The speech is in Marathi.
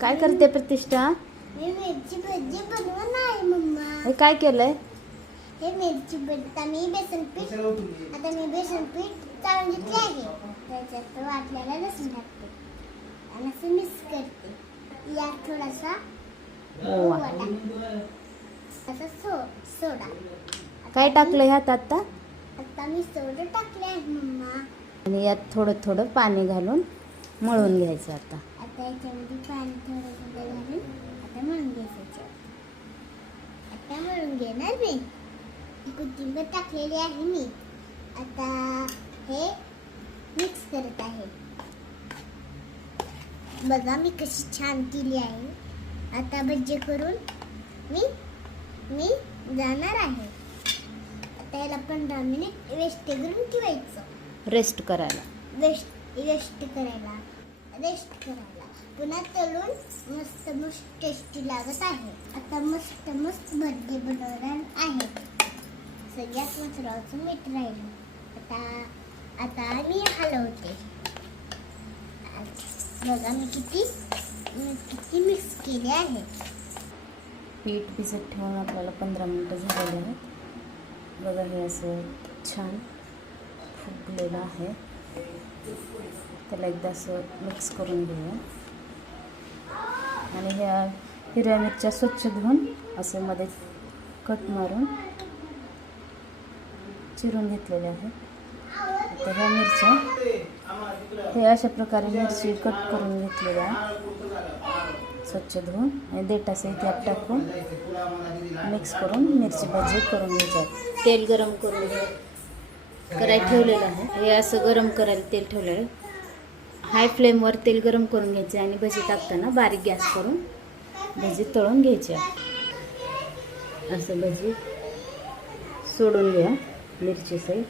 काय करते प्रतिष्ठा? मी मिरची भजी बनवून आहे मम्मा. हे काय केलंय? हे मिरची भजी आता मी बेसन पीठ चाळून घेतले आहे. त्याच्यात वाटलेला लसूण टाकते आणि असं मिक्स करते. यात थोडासा ओवा टाकते, असं सोडा. काय टाकलं ह्यात आता? आता मी सोडा टाकले आहे मम्मा. आणि यात थोडं थोडं पाणी घालून मळून घ्यायचं आता. आता याच्यामध्ये पाणी थोडं थोडं घालून आता मळून घ्यायचं. आता मळून घेणार मी. कोथिंबीर टाकलेली आहे मी. आता हे मिक्स करत आहे. बघा मी कशी छान केली आहे. आता भजी करून मी जाणार आहे. आता याला 15 मिनिट रेस्ट करून ठेवायचं. रेस्ट करायला. रेस्ट करायला पुन्हा तळून मस्त टेस्टी लागत आहे. आता मस्त भजी बनवणार आहे. सगळ्यात महत्त्वाचं मीठ राहिलं. आता मी हलवते. बघा मी किती मिक्स केले आहे. पीठ भिजत ठेवून आपल्याला 15 मिनिटं झालेले आहेत. बघा हे असं छान फुगलेलं आहे. त्याला एकदा असं मिक्स करून घेऊया. आणि ह्या हिरव्या मिरच्या स्वच्छ धुवून असे मध्ये कट मारून चिरून घेतलेल्या आहेत. आता ह्या मिरच्या हे अशा प्रकारे मिरची कट करून घेतलेल्या आहे स्वच्छ धुवून. आणि देठासहित यात टाकून मिक्स करून मिरची भाजी करून घ्यायची आहे. तेल गरम करून करायला ठेवलेलं आहे. हे असं गरम करायला तेल ठेवलेलं आहे. हाय फ्लेमवर तेल गरम करून घ्यायचे आणि भजी टाकताना बारीक गॅस करून भजी तळून घ्यायची आहे. असं भजी सोडून घ्या मिरची सहित.